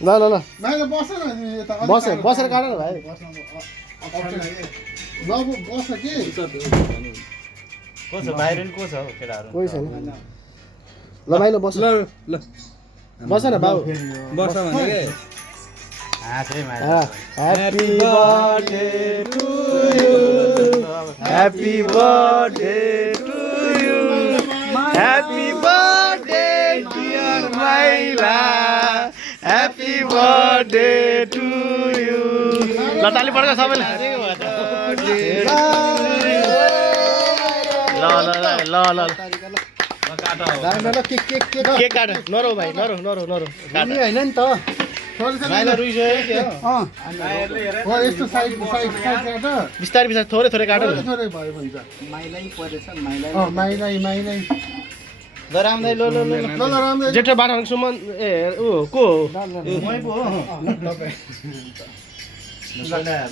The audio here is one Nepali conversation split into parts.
ल ल ल माइला बस न यता बसेर काट न भाइ ल बस के को छ बाहिर नि को छ हौ केटाहरु कोही छैन ल माइलो बस ल ल बस न बाबु बस भने के हातै मार happy birthday to you happy birthday to you happy birthday dear Maila happy birthday to you ल ताली पड्का सबैले ल ल ल ल ल के काट नरौ भाइ नरौ काट हैन नि त माइला रुइसक्यो हो यस्तो साइड काट बिस्तारै बिस्तारै थोरै काट न थोरै भयो भन्छ माइलै परेछ माइलै माइलाई ल रामदाइ ल ल ल ल राम्रो जेठो बाटाको सुमन ए ऊ को हो मै पो हो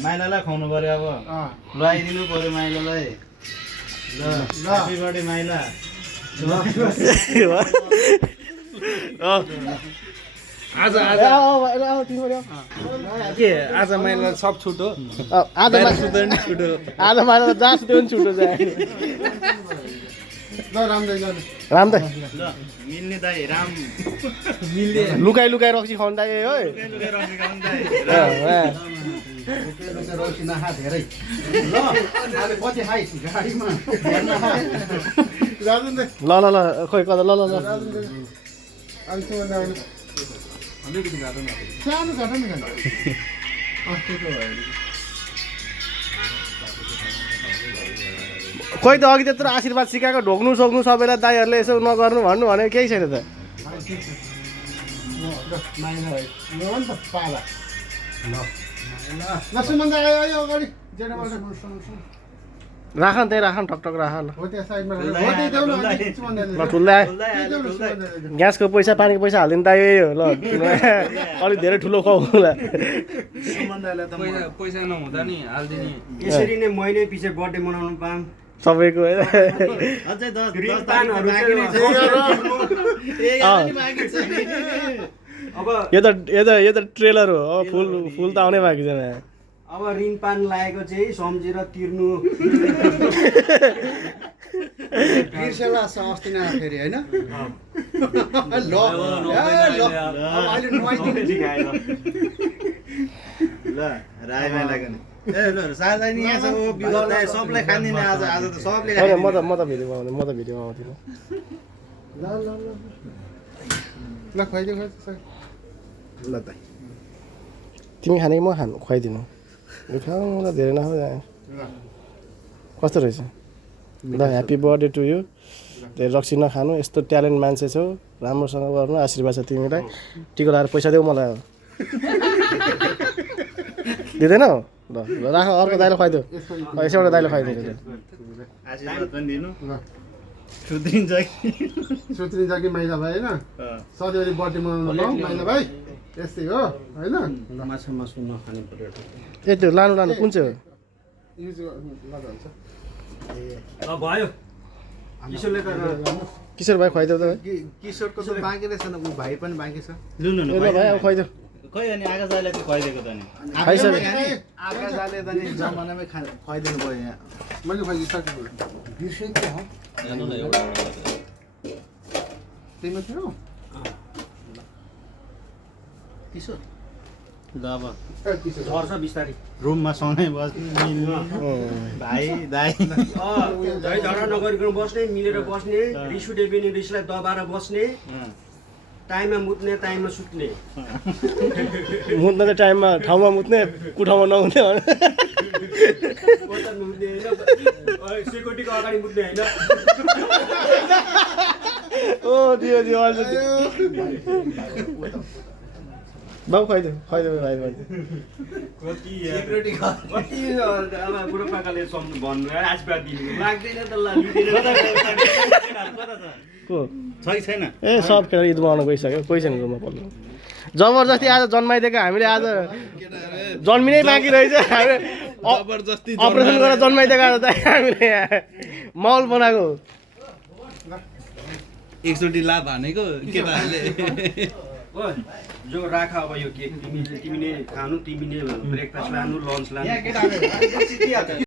माइलालाई खुवाउनु पर्यो अब नुहाइदिनु पर्यो माइलालाई ल ह्यापी बर्थडे माइला आज के आज माइला सब छुट हो आज सुत्दैन छुट हो आज माइला जहाँ सुत्यो पनि छुटो যায় ल राम्रो रामदाइ ल मिल्ने दाइ राम लुकाइ रक्सी खाउँ दाइ ओइ लुकेर रसिकाउनु दाइ रोसी नखा धेरै ल आज कति खाइ गाडीमा राजन दे ल ल ल खोइ कता ल ल ल अलिसम्म आउनु अलिकति गाडो न सानो गाडो नि गाडो त्यस्तो भयो खोइ त अघि त्यत्रो आशीर्वाद सिकाएको ढोक्नु सोक्नु सबैलाई दाइहरूले यसो नगर्नु भन्नु भने केही छैन त पाला ल सुमन आयो अगाडि राख न त्यही राख न ठकठक राख ल हो त्यहाँ साइडमा हो त्यही देऊ न सुमन ल ठुल्दा ग्यासको पैसा पानीको पैसा हालिदिनु दाइ यही हो ल अलिक धेरै ठुलो खुवाउला पैसा नहुँदा नि हाल्दिने यसरी नै महिनै पछि बर्थडे मनाउनु पाऊँ सबैको अझै 10 पानहरु बाँकी नै छ अब यो त ट्रेलर हो अब फुल त आउनै बाँकी छैन अब ऋण पान लागेको चाहिँ सम्झेर तिर्नु बिर्सेला अस्ति न फेरि हैन ल अहिले नुहाइदिनु ल राई माइला गने ए ल साललाई नि यहाँ छ ओ बिगल्दा सबलाई खान्दिने आज त सबले होइन खान्छ म त भिडियोमा आउँदिनँ ल ल खुवाइदिउ ल त तिमी खाने कि म खानु खुवाइदिनु खाऊ म त धेरै नखाऊ कस्तो रहेछ ल ह्याप्पी बर्थडे टु यु धेरै रक्सी नखानु यस्तो ट्यालेन्ट मान्छे छौ राम्रोसँग गर्नु आशीर्वाद छ तिमीलाई टिको लगाएर पैसा देऊ मलाई अब दिँदैनौ ल ल राख अर्को दाइलो खुवाइदेऊ यसैबाट दाइलो खुवाइदिनु आशीर्वाद पनि दिनु सुत्रिन्छ कि माइला भाइ होइन सधैँभरि बर्थडे मनाउनु पाऊँ माइला भाइ यस्तै हो होइन माछा मासु नखाने पर्यो ए त्यो लानु कुन चाहिँ हो युज गर्दा हुन्छ भयो किशोरले त किशोर भाइ खुवाइदेऊ त किशोरको त बाँकी रहेछ न ऊ भाइ पनि बाँकी छ लु ए ल भाइ अब खुवाइदेऊ खै अनि आकाशले त खुवाइदिएको त नि आकाशले त नि जमानामै खुवाइदिनु भयो यहाँ मैले खुवाइदिसकेको बिर्सेँ के हो त्यही मात्रै हो किशोर ल अब झर्छ बिस्तारै रुममा सँगै बस्ने भाइ दाइ झै झगडा नगरिकन बस्ने मिलेर बस्ने रिस उठे पनि रिसलाई दबाएर बस्ने टाइममा मुत्ने टाइममा सुत्ने मुत्ने चाहिँ टाइममा ठाउँमा मुत्ने कुठाउँमा नहुने भने पैसा मुत्ने होइन सेक्युरिटीको अगाडि मुत्ने होइन ओ दियो बाबु खुवाइदेऊ भाइ कति अब बुढोपाकाले भन्नु आशीर्वाद दिनु लाग्दैन त को छ कि छैन ए सब खेर ईद मनाउन गइसक्यो कोही छैन रुममा पल्लो जबरजस्ती आज जन्माइदिएको हामीले आज जन्मिनै बाँकी रहेछ हामी जबरजस्ती अपरेसन गरेर जन्माइदिएको आज त हामीले माहौल बनाएको एकचोटि लात हानेको केटाहरूले जो राख अब यो केक तिमी नै खानु तिमी नै ब्रेकफास्ट लानु लन्च लानु यहाँ केटाहरू